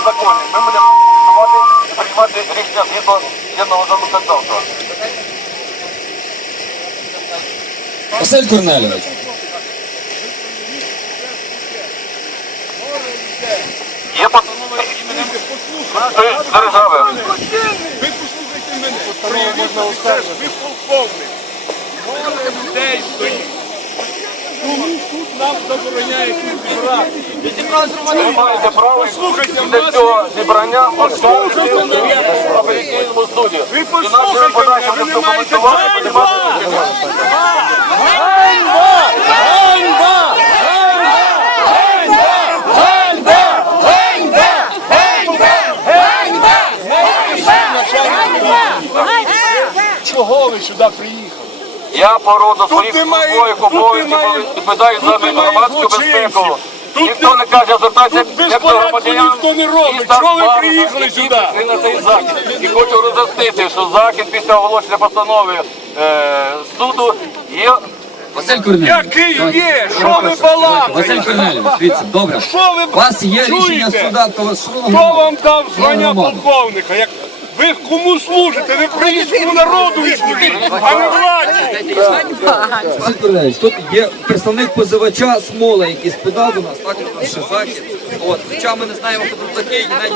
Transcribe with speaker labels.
Speaker 1: законні. Ми будемо приймати рішення згідно чинного законодавства.
Speaker 2: Василь Корнелійович.
Speaker 1: Є постанова іменем держави.
Speaker 3: Ви послухайте мене. Ви полковник. Море людей стоїть. Тому суд нам забороняє тут зібрати.
Speaker 1: Ви маєте право
Speaker 3: Послухайте,
Speaker 1: для цього зібрання оскаржити в апеляційному суді.
Speaker 3: Ви послухайте мене, ви не маєте права. Чого ви сюди приїхали?
Speaker 1: Я по роду своїх
Speaker 3: немає-
Speaker 1: службових
Speaker 3: тут
Speaker 1: обов'язків
Speaker 3: немає-
Speaker 1: відповідаю за
Speaker 3: тут немає
Speaker 1: громадську
Speaker 3: злочинців.
Speaker 1: безпеку.
Speaker 3: Тут
Speaker 1: Ніхто не каже, звертайся
Speaker 3: тут без
Speaker 1: як до
Speaker 3: порядку
Speaker 1: громадян.
Speaker 3: ніхто не робить.
Speaker 1: міста
Speaker 3: Чого ви
Speaker 1: Барна,
Speaker 3: приїхали
Speaker 1: які
Speaker 3: сюди?
Speaker 1: прийшли на цей захід. І хочу роз'яснити, що захід після оголошення постанови суду є.
Speaker 2: Василь Корнелійович.
Speaker 3: Який
Speaker 2: давайте.
Speaker 3: є? Що ви балакаєте?
Speaker 2: Василь Корнелійович, дивіться, добре.
Speaker 3: Що ви
Speaker 2: У вас є рішення
Speaker 3: чуєте?
Speaker 2: суда, то що
Speaker 3: Хто вам дав звання полковника? Як ви кому служите? Ви українському народу служите, а не владі.
Speaker 2: Василь Корнелійович, тут є представник позивача Смола, який подав до нас, так, у нас ще захід. От, хоча ми не знаємо, хто тут такий, і навіть